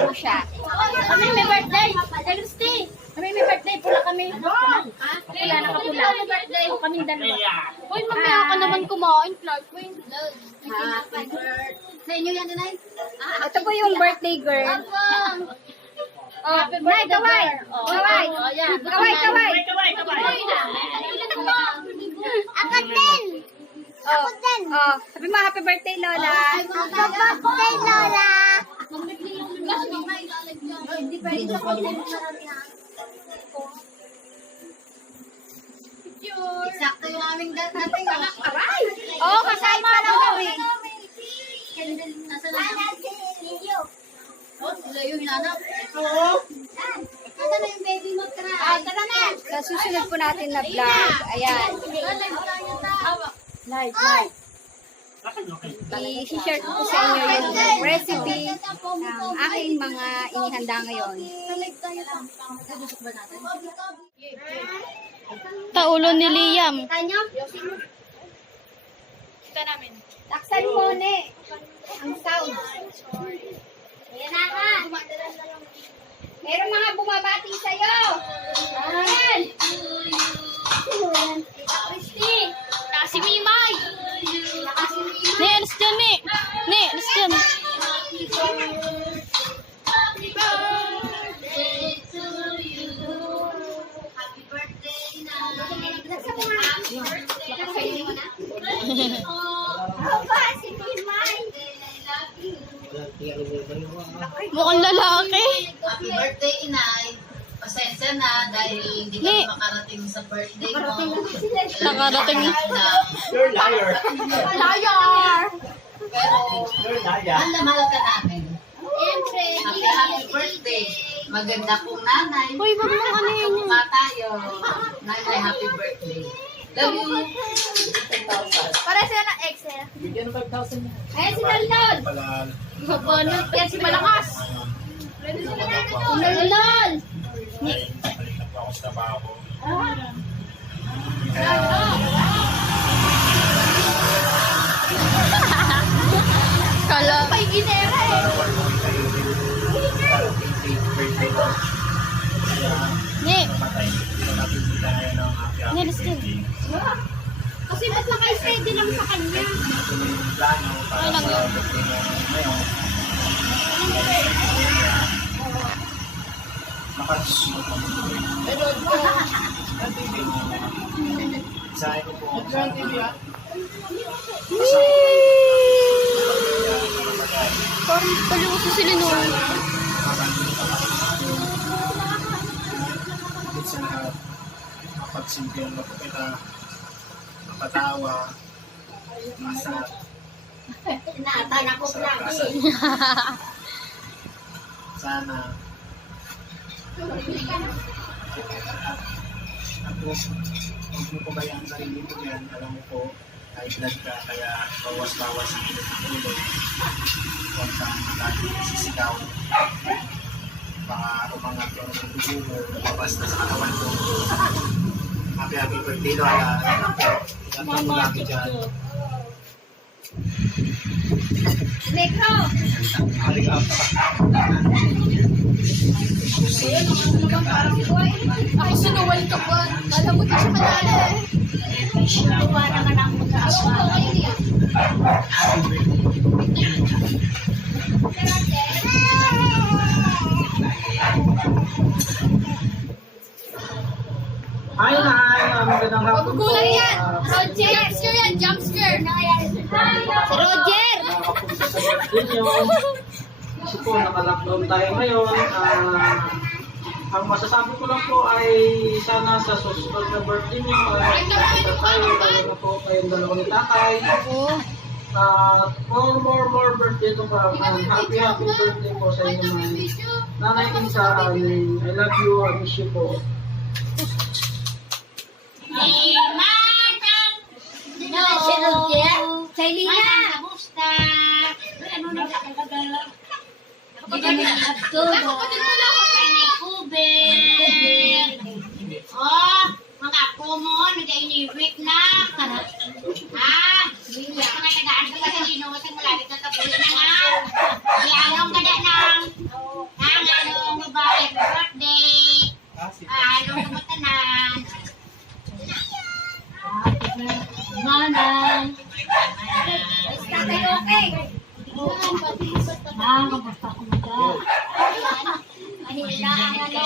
po siya. Kami may birthday. Lucy. Kami may birthday. Pula kami. Pula, nakapula. Birthday. O kaming dalawa. Uy, mamaya ka naman kumain, Clark. Happy birthday. Sa inyo yan, Nanay? Ito po yung birthday girl. Oh, happy birthday, kaway. Kaway. Kaway. Ako din! Ako din! Oh, sabi mo happy birthday, Lola. Happy birthday, Lola! Hindi pa rin sa content. Sakto yung aming dating. Aray! Oo, kasama lang kami. Nasa na si Leo? Oh, sila yung hinanap. Oo. Nasa na yung baby mo, Tara? Tara na! Sa susunod po natin na vlog. Ayan. Live. I-share ko po sa inyo yung recipe ng aking mga inihanda ngayon. Taulo ni Liam. Tanyo? Taksan mo ni ang sound. Ayan na ka! Meron mga bumabati sa'yo. Ayan. Tita Christy! Si Mimay. Ni, alas dyan, ni. Ni, alas dyan. Happy birthday to you. Happy birthday na. Happy birthday na. Aba, si Mimay. I love you. Mukhang lalaki. Happy birthday, Inay. Pasensya na dahil hindi Ni. ka makarating sa birthday mo. Nakarating. You're liar. Liar. Pero, You're liar. mahal na mahal ka namin. Siyempre. Happy birthday. Maganda pong nanay. Uy, wag mo ano yun. Kamukha tayo. Nanay, happy birthday. Love you. Para sila ng Excel. Bigyan ng 5,000 mo. Ayan si Nalnol. Pala. Yan si Malakas. Nalnol. Balik na po ako sa trabaho. Kala. May ginera eh. Birthday ko. Ni. Namatay. Hindi natin kita ngayon ng happy Nilis din. birthday. Kasi mas naka-steady lang sa kanya. Ito na yung plano para Ay, lang sa yun. birthday mo ngayon. Makasusunod ng birthday. Isahin ko po ako sa Parang talo ko sila noon. higit sa lahat, mapagsilbihan mo po kita, mapatawa, masarap, Inaatan ako lagi. sana. Ako, huwag mo po bayaan ang sarili mo yan. Alam mo po, high blood ka, kaya bawas-bawas ang ilang ng ulo. Huwag kang lagi sisigaw. Baka umangat yung dugo mo, lumabas na sa katawan mo. Happy birthday, Lola. Alam po, ingat mo lagi dyan. Negro! Ako sinuwal ka ba? Alam mo kasi kalala eh. Tuwa naman ako sa awa. Hi, hi! Magandang hapon po. Magugulan yan! Roger! Jump scare yan! Jump scare! Si Roger! Nakapunta sa birthday nyo. Kasi po, naka-lockdown tayo ngayon. Ang masasabi ko lang po ay sana sa susunod na birthday nyo, kita tayo, lalo na po kayong dalawa ni tatay. More birthday to pa. Happy birthday po sa inyo, man. Nanay Insa, I love you, I miss you po. Si Roger? Shailina! Kamusta? Ano na kakagala? Hindi na nagtubo. May kuber. Oh, mga apo mo, nag-iniwik na. Ah, hindi ka natagaan ka pa sa linuwasan mo. Lagi ka kapulo na nga. Ianong kada nang. Manang. Tatay, okay. Kamusta ko na ka? Mahina ang ano.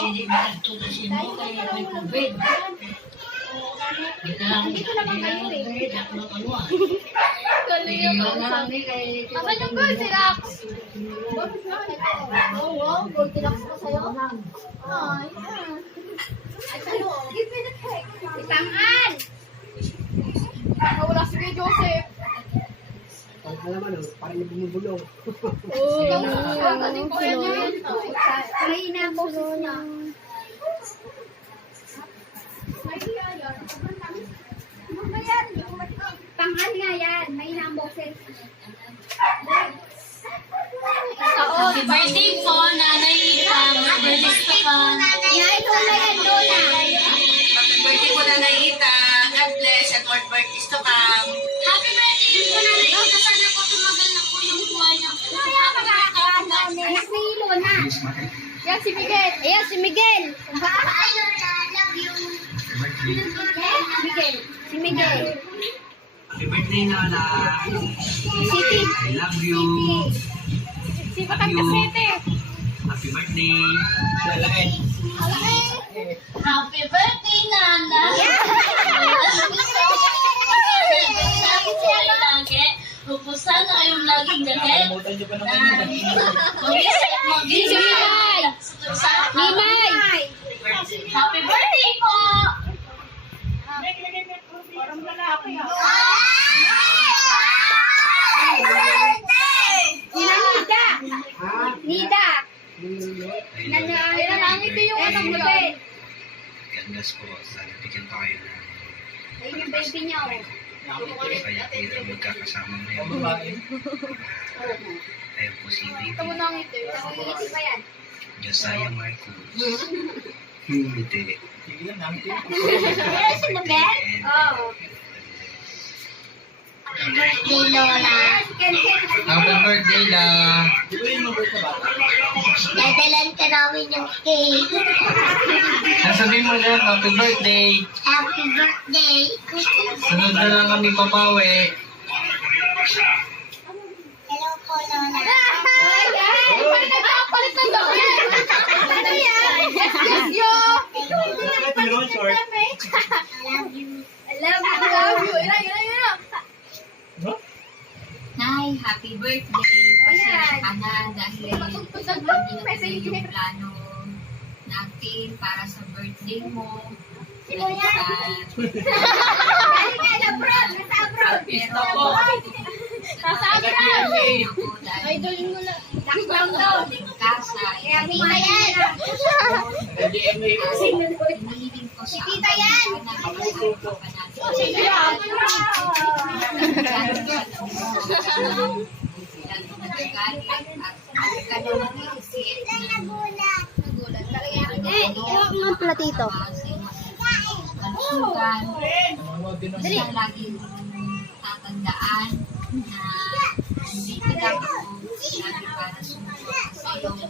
Dito naman kayo eh. Kali yung asan yung gold silax? Oh, wow. Goldilocks ko sa'yo. Ay. Ay, sa'yo. Give me the cake. Itangan! Wala si Kuya Joseph. Ang halaman, parang may bumubulong. Galing ko yan. Mahina ang boses niya. Tanghal nga yan. Mahina ang boses. Happy birthday po, Nanay Ita. Happy birthday ka. Yan, Lola yan, Lola. Happy birthday po Nanay Ita. God bless and more birthdays to come. Happy birthday po, Nanay Ita. Sana po tumagal na po yung buhay niya. Anak ni Lola. Yan si Miguel. Ayan si Miguel. Hi, Lola. Love you. Miguel. Si Miguel. Happy birthday, Lola. City. I love you. Si Batangas City. Happy birthday. Lalaki. Happy birthday, Nana. Pupusan na kayong laging galit. Kalimutan niyo pa naman yun. Si Mimay. Mimay. Happy birthday po. Nina Nida. Nida. Nangiti yung anak mo din. Gandas po, sana bigyan pa kayo ng Ayun yung baby niya, oh. kaya tira magkakasama ngayon. Tayo po si Baby, Ito mo nangiti. Nakangiti pa yan. Josiah Marcos, Hindi. Sige lang, namin. Meron si Nabel? Oo. Birthday, Lola. Happy birthday, La! Dadalan ka namin yung cake. Sasabihin mo na, happy birthday! Happy birthday. Sunod na lang kami papawi. Hello po, Lola. Palit ng damit. Ano yan? Yes, yo. I love you. Ina. Nay, happy birthday. Ayan. Pasensya ka na dahil hindi na yung plano natin para sa birthday mo. Galing ka na, bro. Nasa abroad. Nasa abroad. Idol mo na. Lockdown daw. ka sa Kaya tita yan. hinihiling ko sa Tita yan. na makasama ka pa natin. Sige, Nagagalit at ka na mag-iisip nagulat. mga platito. Kalusugan. Basta laging tatandaan na hindi ka dapat lagi para sumunod sa iyong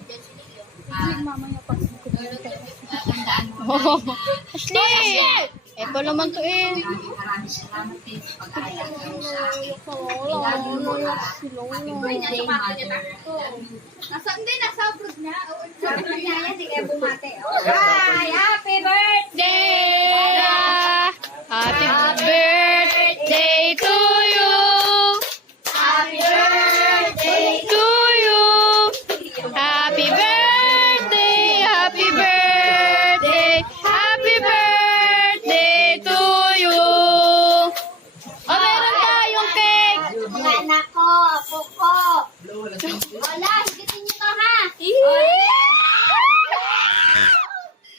tatandaan mo na Ashley! Epo naman to eh. maraming salamat din sa pag-aalaga mo sa akin. Lagi mo happy birthday, mother. Nasaan din? Nasa abroad na. Sabi ko niya yan, di kaya bumate. Hi! Happy birthday! Happy birthday to you. Happy birthday! To you. Happy birthday. Happy birthday. Happy birthday to you. Oh, meron tayong cake. Mga anak ko, apo ko. Wala, higitin niyo to ha.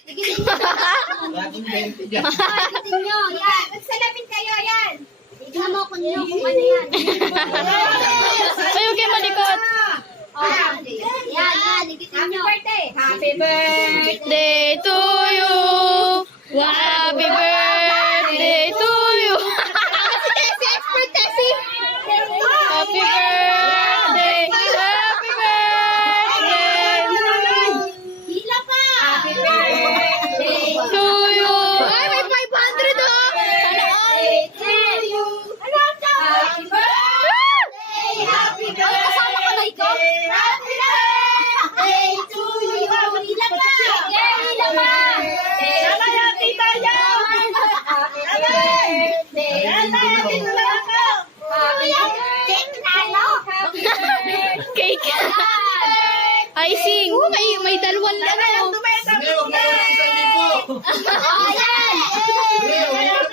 Higitin niyo to. Laging 20 dyan. Higitin niyo, yan. Magsalamin kayo, yan. Tignan mo kung ano yan. Ayaw kayo malikot. Yan, higitin niyo. Happy birthday. Happy Birthday to you. Happy birthday to you. Happy birthday. Happy birthday. Hila pa. Happy To you. Ay, may 500 oh. Sana all. to you. May dalawang ano. Hindi, huwag mo yung 1,000. Ayan! Hindi, huwag mo yun.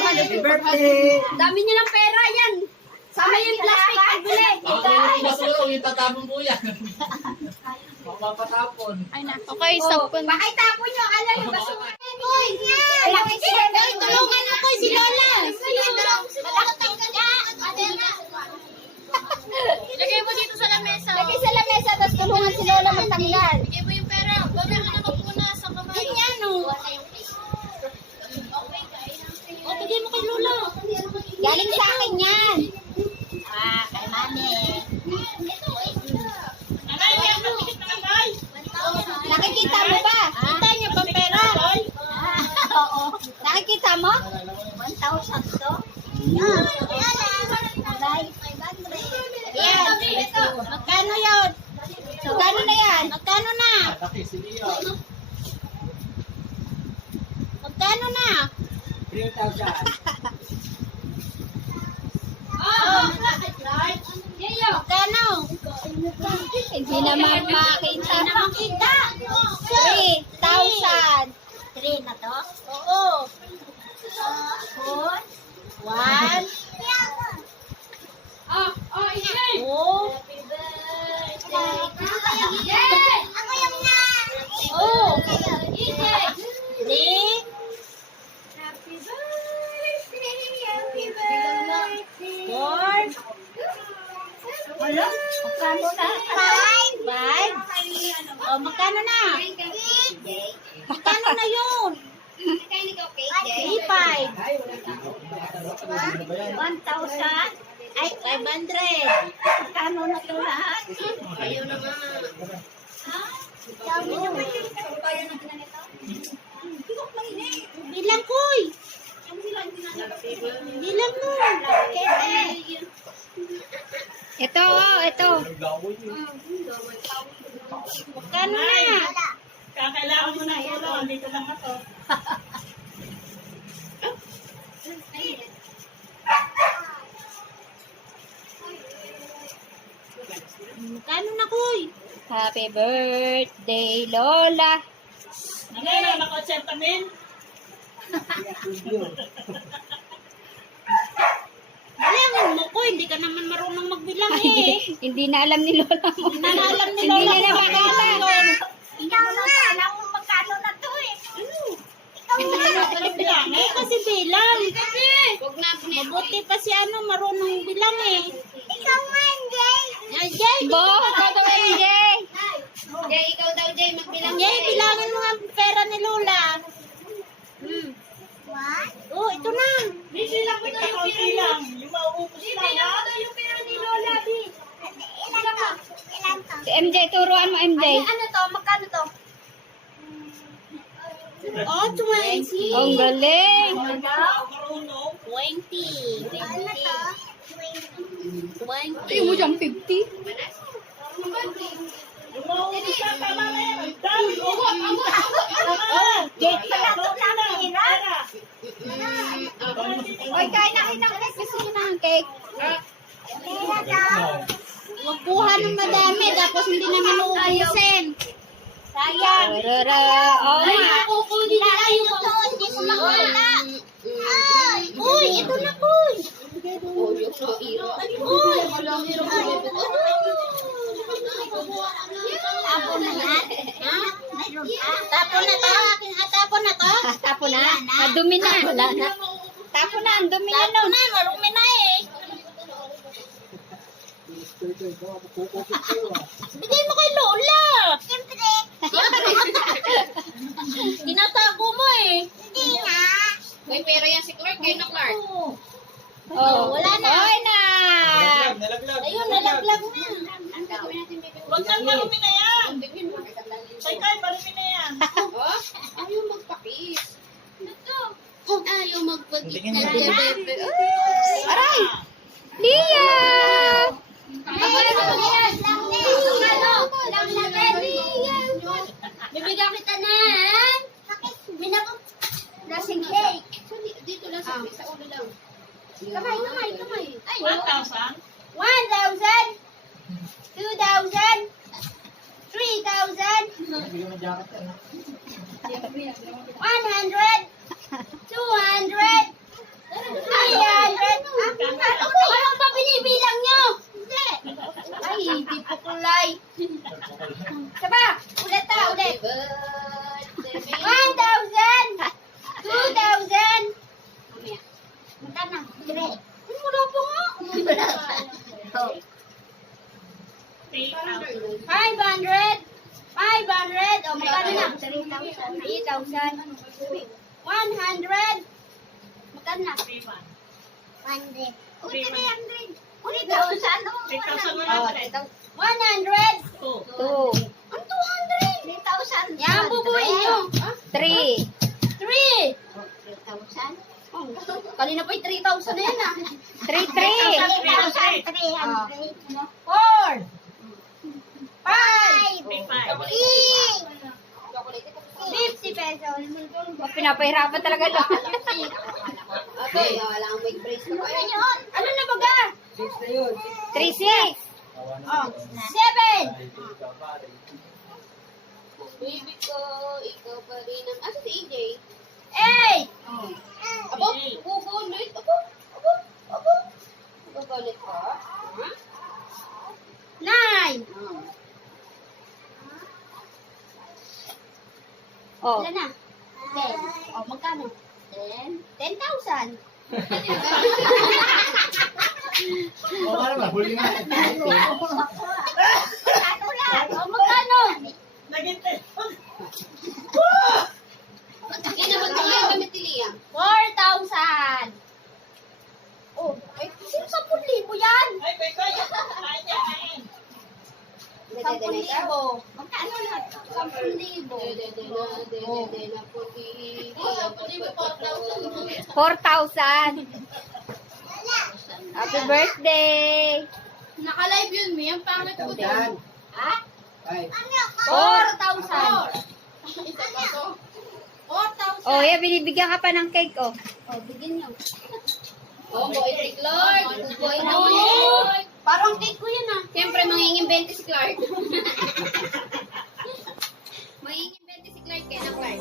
Happy birthday! Dami niyo ng pera yan. Sama yung plastic pagbili. Masulong, itatapon po yan. Mapapatapon. Okay, stop ko na. Bakit tapo nyo? Alam yung basura. Uy! Ay, tulungan ako si Lola! Si Lola! Malakatang ka na! Lagay mo dito sa lamesa. Lagay sa lamesa, tapos tulungan si Lola magtanggal. Bigay mo yung pera. Huwag na ka nakapuna sa kamay. Ganyan, no? O, bigay mo kay Lola. Galing sa akin yan. Kay mami. Nakikita mo ba? Kita niyo ba pera? Oo. Nakikita mo? 1,000 to? Yan. Magkano yun? Magkano na yan? Magkano na? Magkano na? 3,000. Magkano? Hindi naman makita. Hindi naman kita. 3,000. 3 na to? Oo. 1. Ingay. 2. Ako yung na. Oh. 3. Happy birthday. 4. Magkano na? 5. Oh, magkano na? Magkano na yun? 3,500. 1,000. Ay, 500. Magkano na ito lahat? Ayaw na nga. Bilang koy. Bilang mo. Ito, ito. Magkano na? Kakailangan mo na ito. Dito lang ako. Magkano na koy? Happy birthday, Lola. Ano yun? Naka-80,000? Bilangin mo ko, hindi ka naman marunong magbilang eh. Hindi na alam ni Lola mo. Hindi na alam ni Hindi Lola na kung nakakala. magkano. Ikaw nga, alam mo magkano na to eh. Ikaw nga. Eh, kasi bilang. Huwag na, Mabuti pa si ano, marunong bilang eh. Ikaw nga, Jay. Jay, Bo, ikaw daw, MJ. Jay, ikaw daw, Jay, magbilang. Jay, bilangin mo nga ang pera ni Lola. What? Oh, ito na. Bilang ko na yung pera lang. Yung mauubos lang, ha? yung pera ni Lola, Bi. Ilan to? Ilan to? Si MJ, turuan mo, MJ. Ano to? Magkano to? Oh, 20. Ang galing. Marunong. 20. Ano to? 20. Ayaw mo siyang 50? Yung mauubos lang, tama na yan. Ang dami. Jake, pagkatong namin, ha? Oy, kain na kayo ng cake. Gusto niyo na ang cake? Magkuha ng madami, tapos hindi namin uubusin. Sayang. Rara. Oh, Ay, ma. kukunin na kayo to. Hindi ko makita. Uy, ito na, Uy. Uy. Tapon na yan? Ha? Tapon na to? Tapon na to? Tapo na. Madumi na. Wala na. Tapo na. Ang dumi na Tapon nun. na, marumi na eh. Bigay mo kay Lola. Siyempre. Tinatago mo eh. Hindi nga. May pera yan si Clark. Kayo na Clark. Oh, wala na. Okay na. Nalaglag. Ayun, nalaglag na. Huwag kang marumi na yan. Saykay, marumi na yan. Ayaw magpakis. Ayaw magpakis. Tingin mo. Aray! Lia! Bibigyan kita ng lasing cake. Dito lang sa ulo lang. Kamay. Ay, 1,000? 1,000. 2,000. 3,000. Bigyan mo jacket yan. 100. 200. 300. Ano ba binibilang nyo? Hindi. Ay, hindi po kulay. Saba, ulit ta, ulit. 1,000. 2,000. Magkano? 3. Wala po nga. 500. 500. O, magkano na? 3,000. 100. Magkano na? 100. O, 300. O, 3,000. 100. 2. Ang 200. 3,000. Yan, bubuhin nyo. 3. 3. 3,000. Oh, kanina pa yung 3,000 na yan ah. 3. 3,300. 4. 5. 50 pesos. Pinapahirapan talaga lang. Ano na baga? 3, 6. Oh, 7. Baby ko, ikaw pa rin ang... Asa si EJ? 8. Abo, gugulit. Abo. Gugulit ka? 9. Oh. Ilan na? 10. Oh, magkano? 10. 10,000. O ano ba? Huli nga. Oh, magkano? Hindi naman ko yung gamit ni Liam. 4,000. Oh, ay, sino 10,000 yan? 10,000. Magkano na? 10,000. 4,000. Happy birthday. Naka-live yun, May. Ang pangit ko din. Yan. Ha? Ay. 4,000. 4,000. Oh, yeah, binibigyan ka pa ng cake, oh. Oh, bigyan niyo. Oh, boy, si Clark. Boy, Ay, parang cake ko yan ah. Siyempre, mangingin 20 si Clark. Mangingin 20 si Clark, kaya na Clark.